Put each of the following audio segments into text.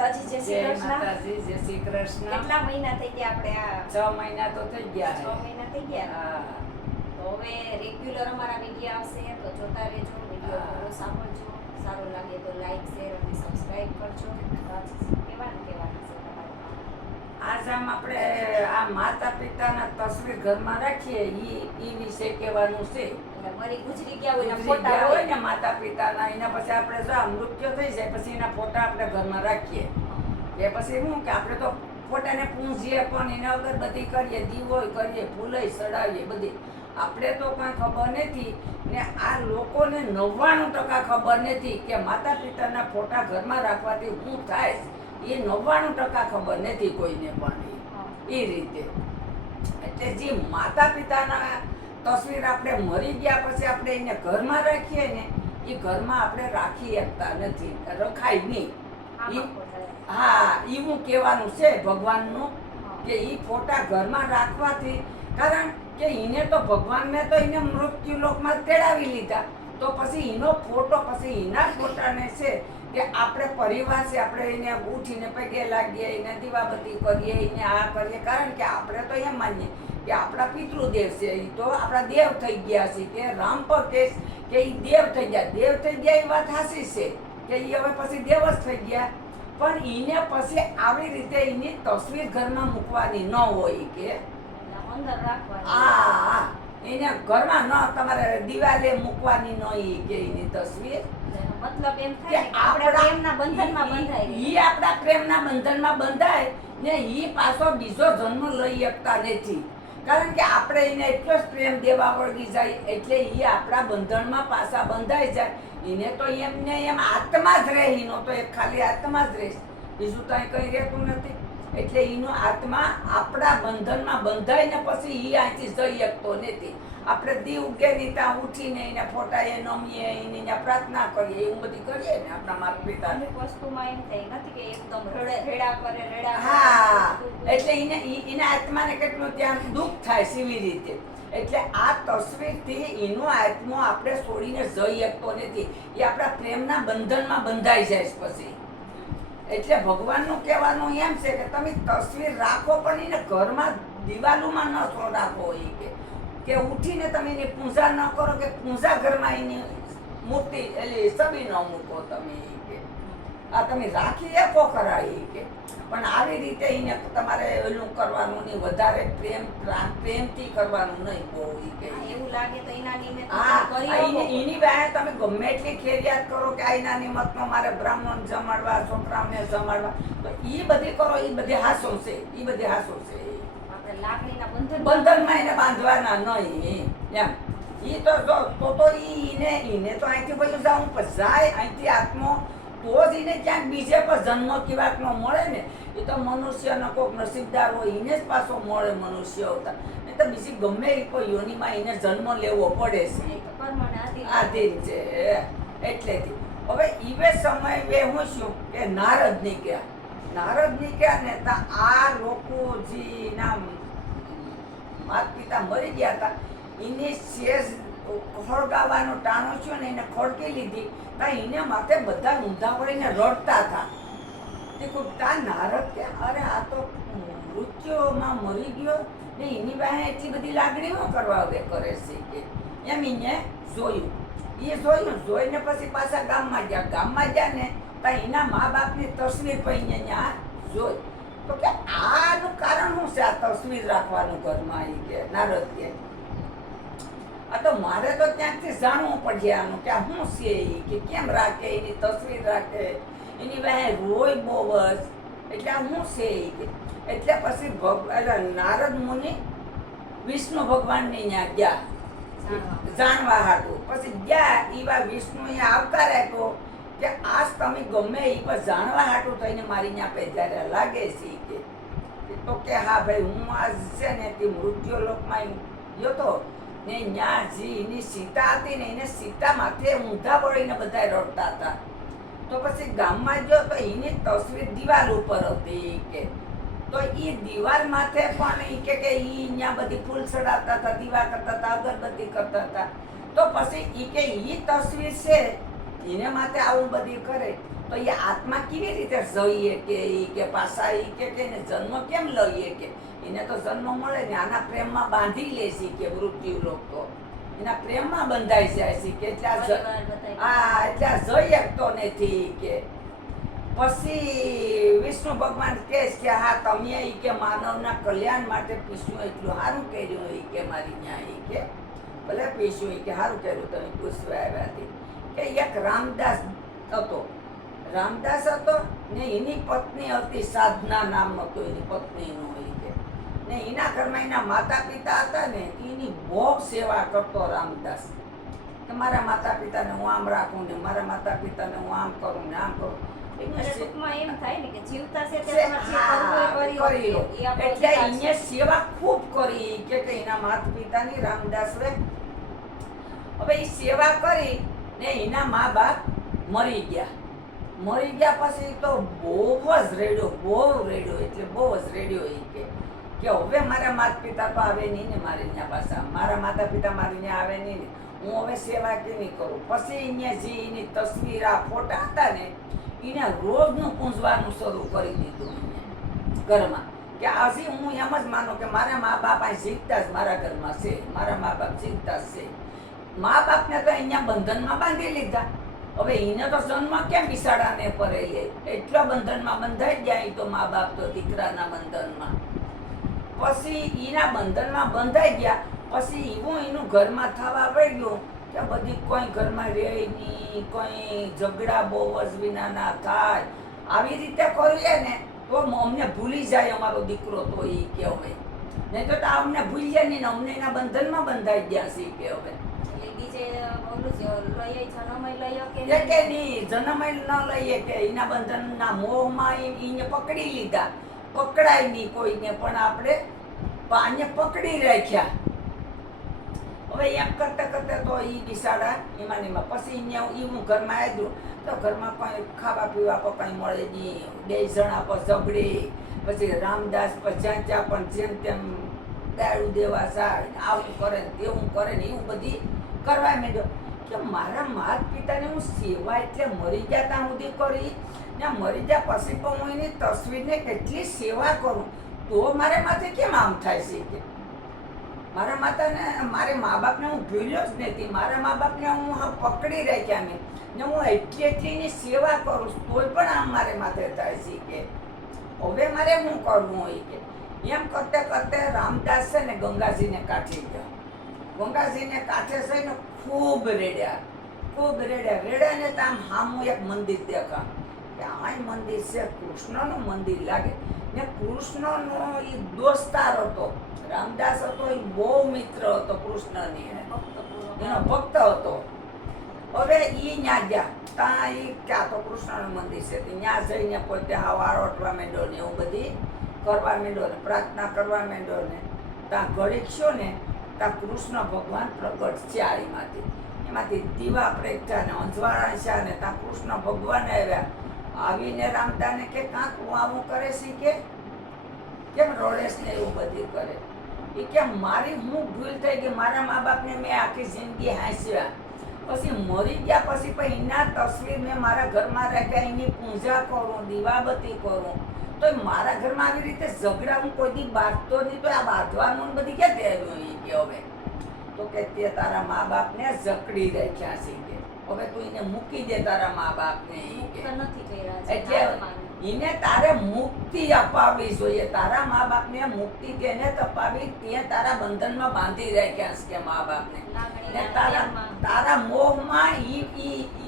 માતાજી, જય શ્રી જય કૃષ્ણ. માતાજી, જય શ્રી કૃષ્ણ. કેટલા મહિના થઈ ગયા આપણે આ 6 મહિના તો થઈ ગયા 6 મહિના થઈ ગયા. હા. તો હવે રેગ્યુલર અમારા વિડીયો આવશે તો જોતા રહેજો, વિડીયો પૂરો સાંભળજો. સારો લાગે તો લાઈક, શેર અને સબસ્ક્રાઇબ કરજો. કેવાનું છે તમારું? આજ આમ આપણે આ માતા પિતાના તસવીર ઘરમાં રાખીએ ઈ વિશે કહેવાનું છે. એટલે મરી ગુજરી ગયા હોય એના ગુજરી ફોટા ગયા હોય હોય ને માતા પિતાના, એના પછી આપણે જો આ મૃત્યુ થઈ જાય પછી એના ફોટા આપણે ઘરમાં રાખીએ. એ પછી શું કે આપણે તો ફોટાને પૂંજીએ પણ એને અગરબત્તી કરીએ, દીવો કરીએ, ફૂલે ચડાવીએ બધી. આપણે તો કાંઈ ખબર નથી ને આ લોકોને 99% ખબર નથી કે માતા પિતાના ફોટા ઘરમાં રાખવાથી શું થાય એ 99% ખબર નથી કોઈને પણ એ રીતે. એટલે જે માતા પિતાના તસવીર આપણે મરી ગયા પછી આપણે એને ઘરમાં રાખીએ ને એ ઘરમાં આપણે રાખી શકતા નથી, રખાય નહીં. હા, એ હું કહેવાનું છે ભગવાનનું કે એ ફોટા ઘરમાં રાખવાથી, કારણ કે એને તો ભગવાનને તો એને મૃત્યુ લોકમાં તેડાવી લીધા, તો પછી એનો ફોટો પછી એના ફોટાને છે કે આપણે પરિવાર છે, આપણે એને ઉઠીને પગે લાગીએ, એને દીવાબત્તી કરીએ, એને આ કરીએ, કારણ કે આપણે તો એમ માનીએ કે આપણા પિતૃદેવ છે, એ તો આપણા દેવ થઈ ગયા છે, કે રામ પર કે એ દેવ થઈ ગયા. દેવ થઈ ગયા એ વાત સાચી છે કે એ હવે પછી દેવ જ થઈ ગયા, પણ એને પછી આવી રીતે એની તસવીર ઘરમાં મૂકવાની ન હોય કે અંદર રાખવાની. હા, એને ઘરમાં ન તમારે દિવાલે મૂકવાની ન હોય કે એની તસવીર. મતલબ એમ થાય કે આપણે પ્રેમના બંધનમાં બંધાય. ઈ આપણા પ્રેમના બંધનમાં બંધાય ને ઈ પાછો બીજો જન્મ લઈ શકતા નથી, કારણ કે આપણે એને એટલો જ પ્રેમ દેવા વળગી જાય એટલે ઈ આપણા બંધનમાં પાછા બંધાઈ જાય. એને તો એમને એમ આત્મા જ રહે, એનો તો એક ખાલી આત્મા જ રહે, બીજું તો કઈ રહેતું નથી. એટલે એનો આત્મા આપણા બંધનમાં બંધાય ને પછી ઈ અહીંથી જઈ શકતો નથી. આપણે દીવ ઉગેની ત્યાં ઉઠીને એને ફોટા એ નમીએ, એને પ્રાર્થના કરીએ, એવું બધી કરીએ ને આપણા માતા પિતા. અમુક વસ્તુમાં એમ થાય નથી કે એકદમ રેડા કરે, રેડા કરે. હા, એટલે એના આત્માને કેટલું ત્યાં દુઃખ થાય સીવી રીતે. એટલે આ તસવીરથી એનો આત્મો આપણે છોડીને જઈ શકતો નથી, એ આપણા પ્રેમના બંધનમાં બંધાઈ જાય પછી. એટલે ભગવાનનું કહેવાનું એમ છે કે તમે તસવીર રાખો પણ એને ઘરમાં દિવાલોમાં ન રાખો. કે ઉઠીને તમે એની પૂજા ન કરો, કે પૂજા ઘરમાં એની મૂર્તિ એટલે છબી ન મૂકો તમે કે આ તમે રાખી શકો ખરા કે, પણ આવી રીતે એને તમારે એનું કરવાનું નહીં, વધારે પ્રેમથી કરવાનું નહીં બહુ કે. એવું લાગે તો એના નિમિત્તે હા, કરી એની વાહે તમે ગમે એટલી ખેરિયાત કરો કે આના નિમતનો મારે બ્રાહ્મણ જમાડવા, છોકરાઓને જમાડવા, તો એ બધી કરો, એ બધી હાસો છે, એ બધી હાસો છે. આપણે લાગણીના બંધનમાં એને બાંધવાના નહીં એમ. ઈ તો તો ઈને તો અહીંથી બધું જવું પણ જાય, અહીંથી આત્મો તો જ એને ક્યાંક બીજે પર જન્મ કેવાક નો મળે ને. એ તો મનુષ્યનો કોઈક નસીબદાર હોય એને જ પાછો મળે મનુષ્ય હોતા, નહીં તો બીજી ગમે એ કોઈ યોનિમાં એને જન્મ લેવો પડે છે, આધીન છે. એટલેથી હવે ઈવે સમય હું શું કે નારદ નીકળ્યા ને તા આ લોકો જે ના માતા પિતા મરી ગયા હતા એની શેષ ખોળગાવાનું ટાણું છું ને એને ખોળકી લીધી, ત્યાં એને માથે બધા ઊંધા પડીને રડતા હતા. તે તા નારદ કે અરે આ તો મૃત્યુમાં મરી ગયો ને એની પાસે એટલી બધી લાગણીઓ કરવા હવે કરે છે કે એમ એને જોઈને પછી પાછા ગામમાં ગયા ને ત્યાં એના મા બાપની તસવીર પડીને ત્યાં જોઈ. તો કે આનું કારણ શું છે આ તસવીર રાખવાનું ઘરમાં? એ કે નારદ કે આ તો મારે તો ત્યાંથી જાણવું પડશે આનું કે આ શું છે, કે કેમ રાખે, એની તસવીર રાખે, એની વાહે રોય બહુ જ, એટલે આ શું છે કે. એટલે પછી નારદ મુનિ વિષ્ણુ ભગવાનની ત્યાં ગયા જાણવા હાટું. પછી ગયા એવા વિષ્ણુએ આવકાર આપ્યો કે આજ તમે ગમે એ પર જાણવા હાટું થઈને મારી ત્યાં પેધાર્યા લાગે છે કે. તો કે હા ભાઈ, હું આજ છે ને તે મૃત્યુ લોકમાં ગયો તો ને ત્યાં જે એની સીતા હતી ને એને સીતા માથે ઊંધા પડીને બધા રડતા હતા. તો પછી ગામમાં ગયો તો એની તસવીર દિવાલ ઉપર હતી કે. તો એ દિવાલ માથે પણ એ કે એ ત્યાં બધી ફૂલ ચડાવતા હતા, દીવા કરતા હતા, અગરબત્તી કરતા હતા. તો પછી એ કે એ તસવીર છે એને માથે આવું બધી કરે તો એ આત્મા કેવી રીતે જઈએ કે પાછા કે એને જન્મ કેમ લઈએ કે એને તો જન્મ મળે ને આના પ્રેમમાં બાંધી લે છે કે મૃત્યુ લોક તો એના પ્રેમમાં બંધાઈ જાય છે કે પરિવાર બધાય. એટલે જઈ શકતો નથી કે પછી વિષ્ણુ ભગવાન કહે છે કે હા તમે ઈ કે માનવના કલ્યાણ માટે પીશું એટલું સારું કર્યું ઈ કે મારી ન્યા ઈ કે ભલે પીશું ઈ કે સારું કર્યું તમે પૂછવા આવ્યા હતી કે એક રામદાસ હતો ને એની પત્ની હતી સાધના નામ હતું એની પત્નીનું ઈ કે ને એના ઘરમાં એના માતા પિતા હતા ને એની બહુ સેવા કરતો રામદાસ કે મારા માતા પિતાને હું આમ રાખું ને મારા માતા પિતાને હું આમ કરું ને આમ કરું એટલે ટૂંકમાં એમ થાય ને કે જીવતા છે તે સે- તમારે જે કરવું હોય કરી લો. એ આપણો એટલે અધિકાર છે. એને સેવા ખૂબ કરી કે એના માતા પિતાની રામદાસે હવે એ સેવા કરી ને એના મા બાપ મરી ગયા પછી તો બહુ જ રેડ્યો એટલે બહુ જ રેડ્યો એ કે હવે મારા માતા પિતા તો આવે નહીં ને મારે ત્યાં પાછા મારા માતા પિતા મારી ત્યાં આવે નહીં ને હું હવે સેવા કેવી કરું પછી અહીંયા જે એની તસવીર આ ફોટા હતા ને એને રોજનું પૂંજવાનું શરૂ કરી દીધું એને ઘરમાં કે હજી હું એમ જ માનું કે મારા મા બાપ અહીં જીવતા જ મારા ઘરમાં છે મારા મા બાપ જીવતા જ છે મા બાપને તો અહીંયા બંધનમાં બાંધી લીધા હવે એને તો જન્મ કેમ બિસાડાને પરે લે એટલા બંધનમાં બંધાઈ ગયા ઈ તો મા બાપ તો દીકરાના બંધનમાં પછી એના બંધનમાં બંધાઈ ગયા પછી એવું એનું ઘરમાં થવા પડ્યું કે બધી કોઈ ઘરમાં રહે નહીં કોઈ ઝઘડા બહુ જ વિનાના થાય આવી રીતે કરીએ ને તો અમને ભૂલી જાય અમારો દીકરો તો એ કે હવે નહીં તો અમને ભૂલીએ નહીં ને અમને એના બંધનમાં બંધાઈ ગયા છે કે હવે એટલે બીજે ઓલું જ લઈએ જન્મય લઈએ કે એ કે નહીં જન્મય ન લઈએ કે એના બંધનના મોહમાં એને પકડી લીધા પકડાય નહીં કોઈને પણ આપણે આને પકડી રાખ્યા હવે એમ કરતા તો એ બિસાડા એમાં ને એમાં પછી અહીંયા હું ઘરમાં આવ્યું તો ઘરમાં કોઈ ખાવા પીવા પર કંઈ મળે નહીં બે જણા પર ઝઘડે પછી રામદાસ પર જ્યાં ત્યાં પણ જેમ તેમ દારૂ દેવા જાય આવું કરે ને તેવું કરે ને એવું બધી કરવા માંડ્યો કે મારા માતા પિતાને હું સેવા એટલે મરી ગયા ત્યાં સુધી કરી ને મરી ગયા પછી પણ હું એની તસવીરને કેટલી સેવા કરું તો મારે માથે કેમ આમ થાય છે કે મારા માતાને મારે મા બાપને હું ભૂલ્યો જ નથી મારા મા બાપને હું પકડી રાખ્યા મેં ને હું એટલી એની સેવા કરું છું તોય પણ આમ મારે માથે થાય છે કે હવે મારે શું કરવું હોય કે એમ કરતે રામદાસ છે ને ગંગાજીને કાંઠે ગયો ગંગાજીને કાંઠે થઈને ખૂબ રેડ્યા ને તો આમ સામું એક મંદિર દેખા કે આ મંદિર છે કૃષ્ણનું મંદિર લાગે ને કૃષ્ણનો એ દોસ્તાર હતો રામદાસ હતો એ બહુ મિત્ર હતો કૃષ્ણની એનો ભક્ત હતો હવે એ ન્યા ગયા ત્યાં એ ક્યાં તો કૃષ્ણનું મંદિર છે ત્યાં જઈને પોતે આરોટવા માંડ્યો ને એવું બધી કરવા માંડ્યો ને પ્રાર્થના કરવા માંડ્યો ને ત્યાં ઘડીકશો ને ત્યાં કૃષ્ણ ભગવાન પ્રગટ છે એમાંથી દીવા પ્રગટ્યા ને અંજવાળા છે ને ત્યાં કૃષ્ણ ભગવાન આવ્યા આવીને રામદાને કે કાં તું આવું કરે છે કે કેમ રોડેશ ને એવું બધી કરે એ કે મારી હું ભૂલ થઈ ગઈ મારા મા બાપને મેં આખી જિંદગી હાંસ્યા પછી મરી ગયા પછી પણ એના તસવીર મેં મારા ઘરમાં રાખ્યા એની પૂજા કરું દીવાબત્તી કરું તો મારા ઘરમાં આવી રીતે ઝઘડા હું કોઈ દી બાંધતો નહીં તો આ બાંધવાનું ને બધી ક્યાં આવ્યું એ કે હવે તો કે તે તારા મા બાપને જકડી રાખ્યા છે કે હવે તું એને મૂકી દે તારા મા બાપને એ કે નથી કર્યા છે એટલે એને તારે મુક્તિ અપાવવી જોઈએ તારા મા બાપને મુક્તિ તેને અપાવી તે તારા બંધનમાં બાંધી રાખ્યા છે કે મા બાપને ને તારા મોહમાં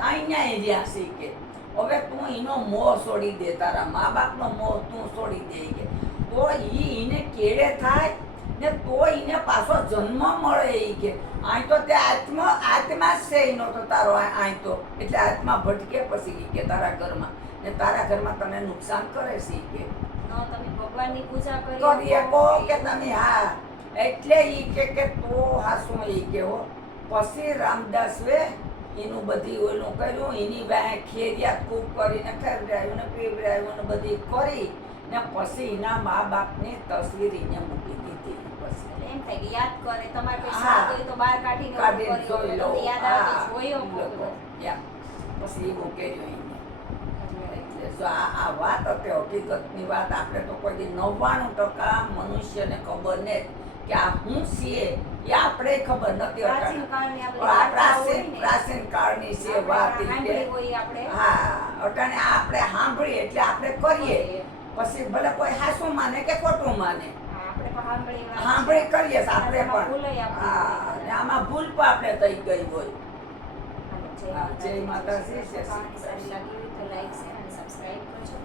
અહીંયા રહ્યા છે કે હવે તું એનો મોહ છોડી દે તારા મા બાપનો મોહ તું છોડી દે કે તો એને કેળે થાય ને તો એને પાછો જન્મ મળે એ કે અહીં તો તે આત્મા જ છે એનો તો તારો અહીં તો એટલે આત્મા ભટકે પછી કે તારા ઘરમાં ને તારા ઘરમાં તને નુકસાન કરે છે કે તમે ભગવાનની પૂજા કરી શકો કે તમે હા એટલે ઈ કે તો હાસું ઈ કેવો પછી રામદાસે એનું બધી ઓલું કર્યું એની વાહે ખેરિયાત ખૂબ કરીને ખવડાવ્યું ને પીવડાવ્યું ને બધી કરી ને પછી એના મા બાપની તસવીર એને મૂકી દીધી પછી એમ થાય કે યાદ કરે તમારે કોઈ હા. સાથ હોય તો બહાર કાઢીને કાઢીને એવું જોઈ લો કર્યું. યાદ આવે તો જોયો લોકો. યા. પછી એવું કર્યું એને જો આ વાત હતી હકીકતની વાત. આપણે તો કોઈ દી 99% મનુષ્યને ખબર ને કે આ શું છીએ એ આપણે ખબર નથી. પ્રાચીન કાળની આ બધી આ વાર્તાઓ હોય ને, પ્રાચીન કાળની છે આપણે વાત ઈ સાંભળી કે હોય આપણે. હા અટાણે આપણે સાંભળીએ એટલે આપણે કરીએ. પછી ભલે કોઈ હાસું માને કે ખોટું માને, હા, આપણે પણ સાંભળી વાત સાંભળી છે. કરીએ તો આપણે આમાં પણ ભૂલેય આપણી હા થઈ અને જાય. આમાં ભૂલ પણ આપણે થઈ ગઈ હોય. હાલો, હા, જય માતાજી, જય શ્રી કહાની સારી લાગી હોય તો લાઈક શેર અને સબસ્ક્રાઇબ કરજો.